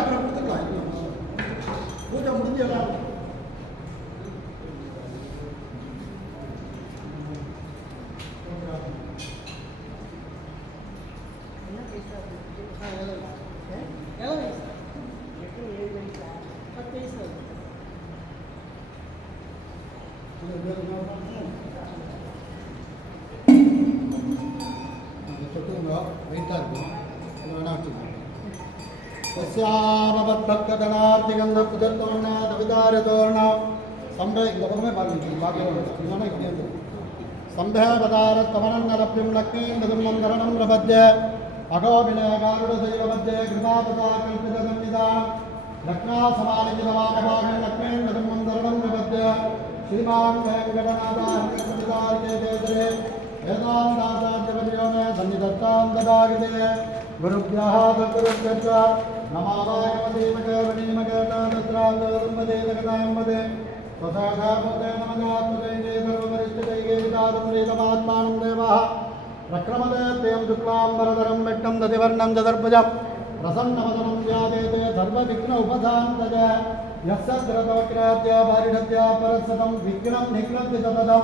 அப்புறம் கொடுத்துக்கலாம். பூஜை முடிஞ்சலாம். வெயிட்டாக இருக்கும், வேணா வச்சுக்கோங்க. சம்பேபதாரத்தமனநலப்பியம் லக்ஷ்மீந்தரம் பிரபத்ய அகோபிலகாருடதெய்வமத்யே கிருபாபதாகல்பிதசம்விதானம் லக்ஷ்மாசமாலிகிதவாகவாகம் லக்ஷ்மீந்தரம் பிரபத்ய ஸ்ரீமான் வேங்கடநாதாரிகே வேதாந்தாச்சாரியவர்யோமே சன்னிதத்தாம் ததாகிதே गुरुभ्यः गुरुभ्यश्च नमावायमदेवगणीमगतादत्रादोदम्बदेवगताम्बदे स्वसाधापदे नमगात्मदे सर्ववरिष्ठदैगे विदातुमरीतमात्मानं देवः प्रक्रमदे तें शुक्लाम्बरधरं विट्टं दधिवर्णं चतुर्भुजं प्रसन्नवदनं ध्यायेते सर्वविघ्न उपशान्तय यस्य द्रतवक्राद्य वारिढद्य परसतं विघ्नं निघ्नन्ति सततं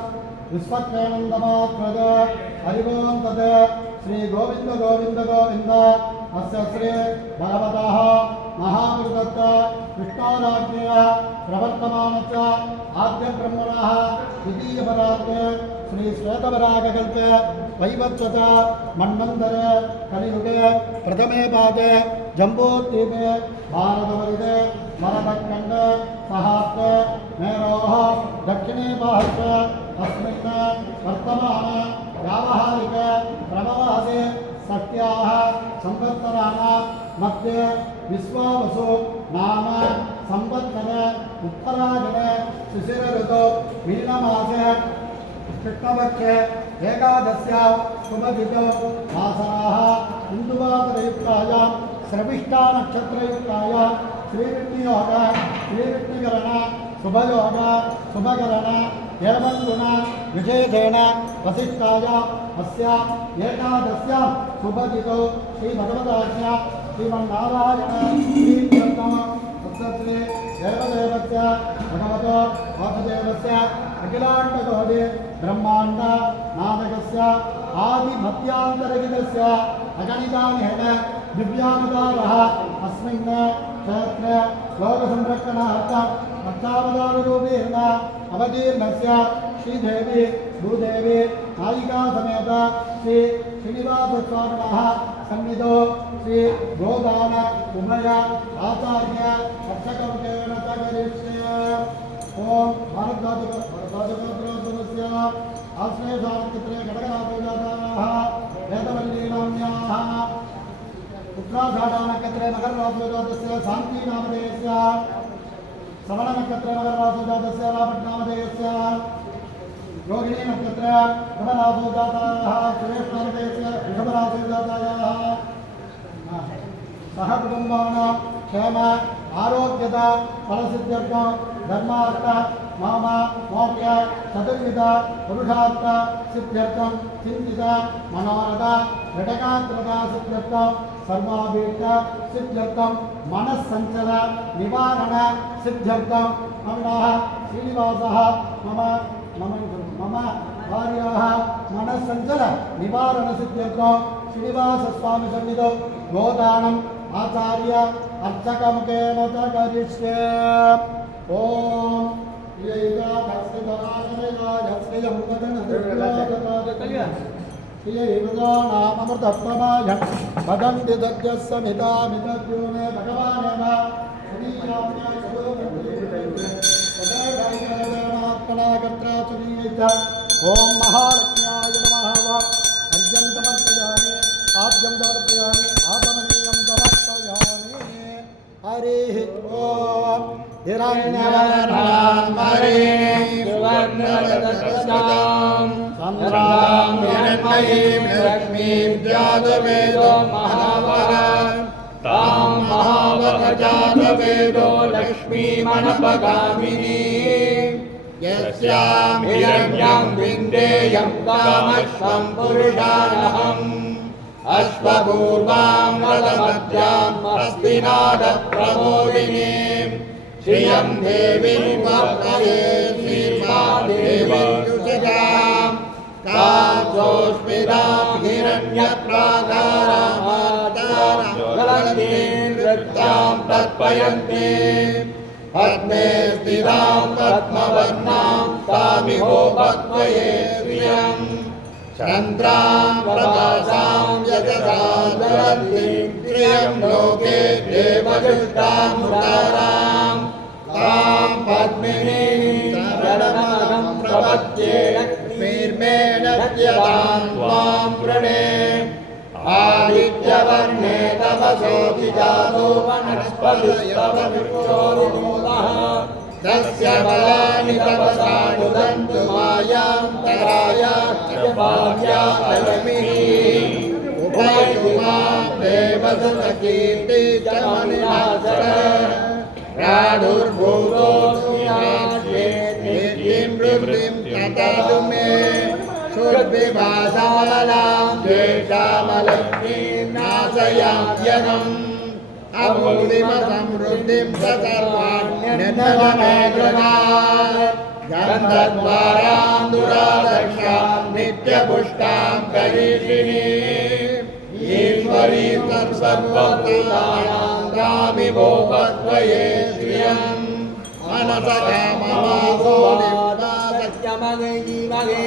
विश्वक्षेणन्दमात्रद हरिवों तद श्री गोविंद गोविंद गोविंद अस्य श्री भगवतः महापुरुषस्य विष्णोराज्ञेय प्रवर्तमानस्य आद्य ब्रह्मणः द्वितीयपरार्थे श्री श्वेतवराहकल्पे वैवस्वत मन्वन्तरे कलियुगे प्रथमे पादे जम्बूद्वीपे भारतवर्षे भरतखण्डे सहास्ते मेरोः दक्षिणे बाह्ये अस्मिन् वर्तमाने व्यावहारिक प्रभवादे सत्याः संवत्सराणां मध्ये विश्वावसु नाम संवत्सर उत्तरायण शिशिर ऋतौ मीनमासे कृष्णपक्षे एकादश्यां शुभतिथौ वासराः हिन्दुवासरयुक्तायां श्रविष्ठा नक्षत्रयुक्तायां श्रीविष्णुयोग श्रीविष्णुकरण शुभयोग शुभकरण एवं गुण विशेषेण वसिष्ठाया अस्या एकादश्यां शुभतिथौ श्री भगवदाज्ञा श्रीमन्नारायण श्रीकृष्ण श्री देवदेवस्य भगवतो वासुदेवस्य अखिलाण्डकोटि ब्रह्माण्ड नाटकस्य आदिमध्यान्तरहितस्य अगणितानेन दिव्यावतारः अस्मिन् क्षेत्रे लोकसंरक्षणार्थं पक्षावताररूपेण अवतीर्णस्य श्रीदेवी भूदेवी नायिका समेत श्री श्रीनिवासस्वामिनः सन्निधौ श्री गोदान उभय आचार्य रक्षकरूपेण च करिष्ये। ओम भारद्वाजगोत्रोद्भवस्य आश्रयशास्त्रे घटकराजोजाताः वेदवल्लीनाम्याः उत्तराषाढानक्षत्रे मकरराजोजातस्य शान्तिनामधेयस्य श्रवणनक्षत्रे मकरराजोजातस्य रापट्नामधेयस्य रोहिणी नक्षत्रे धनराजोजातायाः सुरेशनामधेयस्य ऋषभराजोजातायाः सह कुटुम्बानां क्षेम आरोग्यता फलसिद्ध्यर्थं धर्मार्थ माम मोक्ष चतुर्विध पुरुषार्थ सिद्ध्यर्थं चिन्तित मनोरथ घटकात्रता सिद्ध्यर्थं सर्वाभीष्ट सिद्ध्यर्थं मनस्सञ्चल निवारण सिद्ध्यर्थं मम श्रीनिवासः मम भार्याः मनस्सञ्चल निवारण सिद्ध्यर्थं श्रीनिवासस्वामी सन्निधौ गोदानम् आचार्य अर्चकमुखेन च करिष्ये। ओम वदन्ति दद्यस्समितामितद्यो मे भगवानेन ओम महालक्ष्म्याय नमः अर्घ्यं समर्पयामि आद्यं समर्पयामि आगमनीयं समर्पयामि। हरिः ओम हिरण्यवर्णाम्बरीं सुवर्णरजतस्यां संध्रां हिरण्मयीं लक्ष्मीं जातवेदो महावरां तां महावरजातवेदो लक्ष्मीमनपगामिनीं यस्यां हिरण्यं विन्देयं कामश्वं पुरुषानहम् अश्वपूर्वां रथमध्यां हस्तिनादप्रमोदिनीं श्रियं देवीं वर्तये श्रीर्मादेवीं काञ्चोस्मितां हिरण्यप्राकारां ज्वलन्तीं नृत्यां तर्पयन्तीं पद्मे स्थितां पद्मवर्णां तामिहो पद्मये श्रियम् चन्द्रां प्रभासां यजसा ज्वलन्तीं श्रियं लोके देवदुष्टां मुरारां तां पद्मिनीं शरणमहं प्रपद्ये लक्ष्मीर्मेण यदां त्वां प्रणे आदित्यवर्णे तपसोऽपि जातो वनस्पतिस्तव वृक्षोऽनुमूलः तस्य फलानि तपसानुदन्तु मायां तरायाश्च भाव्यालक्ष्मीः उभयतु मां देवसतकीर्ति च मनिनाशः प्रादुर्भूतोऽस्मि राज्ये नित्यं वृद्धिं तततु मे शुद्धिभासालां ज्येष्ठामलक्ष्मीं नाशयाम्यहम् अमूलिमसमृद्धिं स सर्वाण्यन्नमे गृहात् गन्धद्वारां दुरादर्शां नित्यपुष्टां करीषिणीम् ईश्वरीं सर्वभूतानां तामिवो पद्मये श्रियम् मनसकाममासो निवासत्यमगीमगे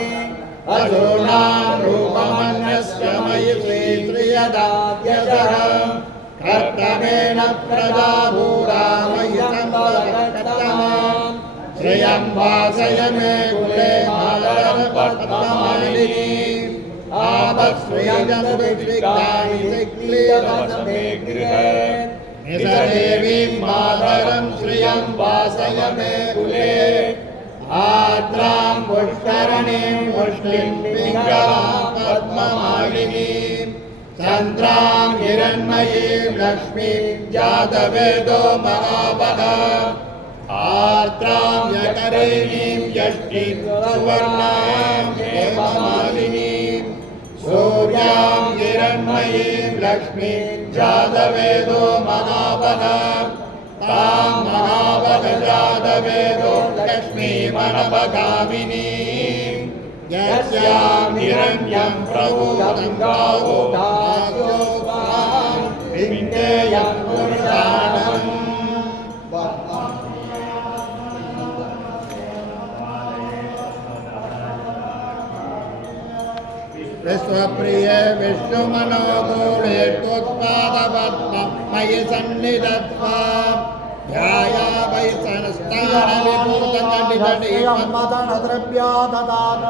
अजोनां रूपमन्यस्य मयि श्रीयदाव्यजः कर्तमेन प्रजा भूरामयि सम्बलकर्तमां श्रियं वासय मे कुले मातरं पद्ममालिनीम् आपश्रियजन्तुविक्तानि सिक्लीयवसमे गृहे निसदेवीं मातरं श्रियं वासय मे कुले आर्द्रां पुष्करणीं पुष्टिं पिङ्गलां पद्ममालिनीं चन्द्रां हिरण्मयीं लक्ष्मीं जातवेदो महाबलः आर्द्रां यकरिणीं यष्टिं सुवर्णां हेममालिनीं सूर्यां हिरण्मयीं लक्ष्मीं जातवेदो महाबलः तां महाबलजातवेदो लक्ष्मीमनपगामिनीं यस्यां हिरण्यं प्रभूतं गावो धातोपां विन्देयं पुरुषाणम् विश्वप्रिये विष्णुमनोगूढे त्वत्पादपद्ममयि सन्निधत्वा ध्याया वै संस्थानविभूतकटितटीमदनद्रव्या ददात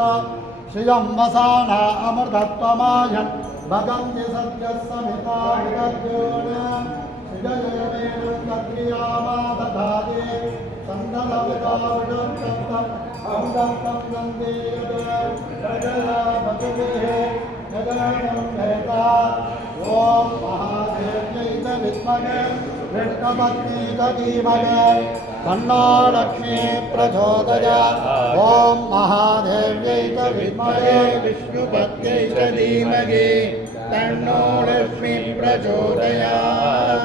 श्रियं वसान अमृतत्वमायन् भगन्ति सद्यः समिता विदद्योन् श्रियमेवेन तद्क्रियामा दधाति सन्दधविदाविडं तत्तम् अमृतं नन्दे प्रजया भगवेः नगरणं नेता ॐ महादेव्यै च विद्महे विष्णुपत्नी धीमहि तन्नो लक्ष्मी प्रचोदयात् ॐ महादेव्यै च विद्महे विष्णुपत्न्यै च धीमहि तन्नो लक्ष्मी प्रचोदयात्।